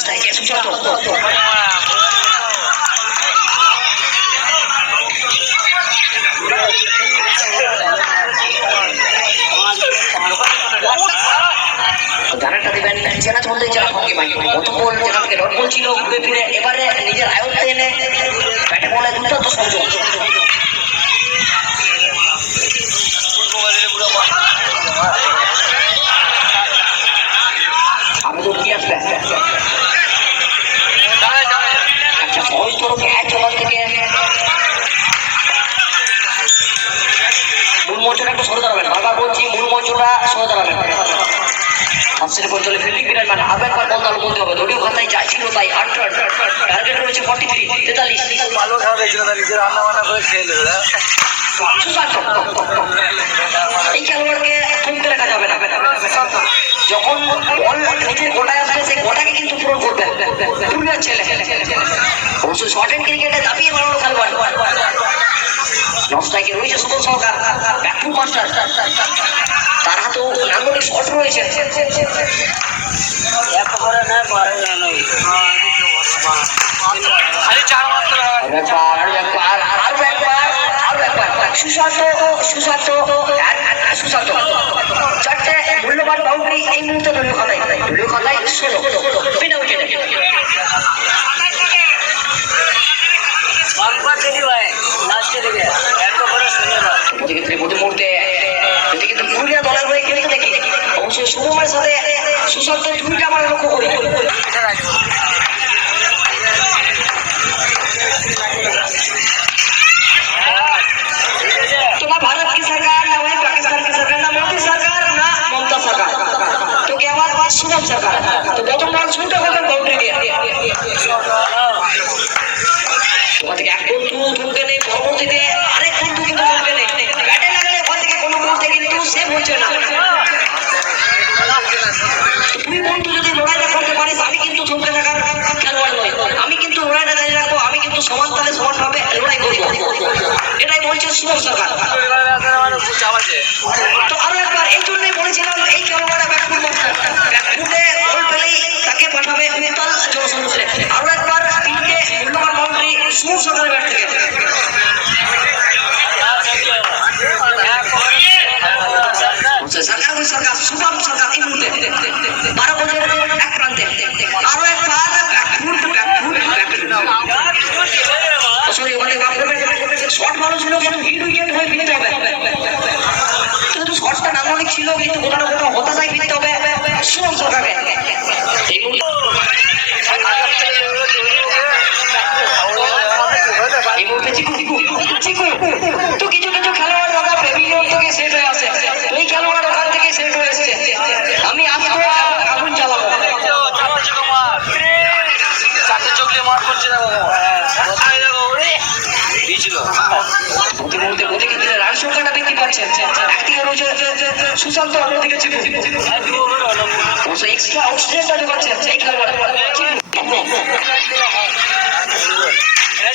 স্ট্রাইকে সুশান্ত জানাটা দেবেন চেনা চলতে চেনা ভঙ্গি ভাই প্রথম বল যেখান থেকে ডট বল ছিল ঘুরে ফিরে এবারে নিজের আয়ত্তে এনে ব্যাটে বলে দুর্দান্ত সংযোগ আবেদন কি আসবে একটা সহজ তরফ এক ওভার থেকে মূল মঞ্চটা একটু সরে দাঁড়াবেন বারবার বলছি মূল মঞ্চটা সরে দাঁড়াবেন অফসাইড বল চলে ফিল্ডিং ব্যাটসম্যান আরো একবার বল তাহলে বলতে হবে দলীয় খাতায় যাই ছিল তাই 8 রান টার্গেট রয়েছে 43 ভালো খেলা দেখছিল নিজের রান্না বান্না করে খেলে এই খেলোয়াড়কে থমকে রাখা যাবে না যখন বল নিজের গোটায় আসবে সেই গোটাকে কিন্তু পূরণ করবে পুরুলিয়ার ছেলে অবশ্যই শর্ট হ্যান্ড ক্রিকেটে দাবিয়ে বানানো খেলোয়াড় নস্ট্রাইকে রয়েছে সুবল সরকার ব্যাকফুট মাস্টার তার হাতেও নান্দনিক শট রয়েছে সুশান্ত চারটে মূল্যবান বাউন্ডারি এই মুহূর্তে দলীয় খাতায় 16 বিনা উইকেটে প্রতি মুহূর্তে যদি কিন্তু পুরুলিয়া দলের হয়ে খেলতে দেখি অবশ্যই শুভমের সাথে সুশান্তের টুইট আমরা লক্ষ্য করি तो ना भारत की सरकार ना वही पाकिस्तान की सरकार ना मोदी सरकार ना ममता सरकार तो क्या बात शुभम सरकार तो बॉटम बॉल छूटा होकर बाउंड्री दिया তোমাদের এক বন্ধু ঢুকে নেই পরবর্তীতে আরেক বন্ধু কিন্তু ঢুকে নেই ব্যাটে লাগলে ওখান থেকে কোনো মুহূর্তে কিন্তু সেভ হচ্ছে না তুই বন্ধু যদি লড়াইটা করতে পারিস আমি কিন্তু ঢুকে থাকার খেলোয়াড় নই আমি কিন্তু লড়াইটা জানিয়ে রাখবো আমি কিন্তু সমান তালে সমানভাবে লড়াই করবো এটাই বলছে শুভম সরকার তো আরো একবার এই জন্যই বলেছিলাম এই খেলোয়াড়া ব্যাকফুট মাস্টার ব্যাকফুটে গোল পেলেই তাকে পাঠাবে উত্তাল জনসমুদ্রে আরো একবার তিনটে মূল্যবান বাউন্ডারি শুভম সরকারের ব্যাট থেকে সরকার শুভম সরকার এই মুহূর্তে 12 বছর এক প্রান্তে আরো একবার শর্ট ভালো ছিল কিন্তু হিট উইকেট হয়ে ফিরে যাবে কিন্তু শর্টটা নামলিক ছিল কিন্তু কোথাও না কোথাও হতাশায় ফিরতে হবে শুভম সরকারকে এই মুহূর্তে চিকু তো কিছু কিছু খেলোয়াড় দাদা প্যাভিলিয়ন থেকে সেট হয়ে আসে এই খেলোয়াড় ওখান থেকে সেট হয়ে এসছে আমি আসবো আগুন জ্বালাবো চারটে চোখলে মার করছে না মুহূর্তে প্রতি ক্ষেত্রে রান সংখ্যাটা বৃদ্ধি পাচ্ছে একদিকে রয়েছে সুশান্ত অন্যদিকে চিকু এক্সট্রা আউটস্ট্রেটটা ঢোকাচ্ছে এই খেলোয়াড়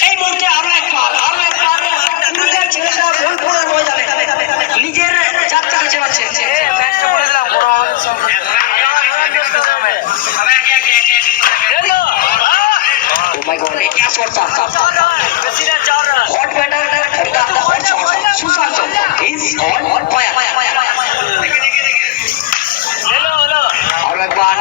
এই মুহূর্তে আরো একবার পুরুলিয়ার ছেলেটা গোল করার হয়ে যাবে নিজের যাত্রা কাছে পাচ্ছে Oh my God! क्या शॉट था? Hot batter, the hot shot. Susanto is on fire. और एक बार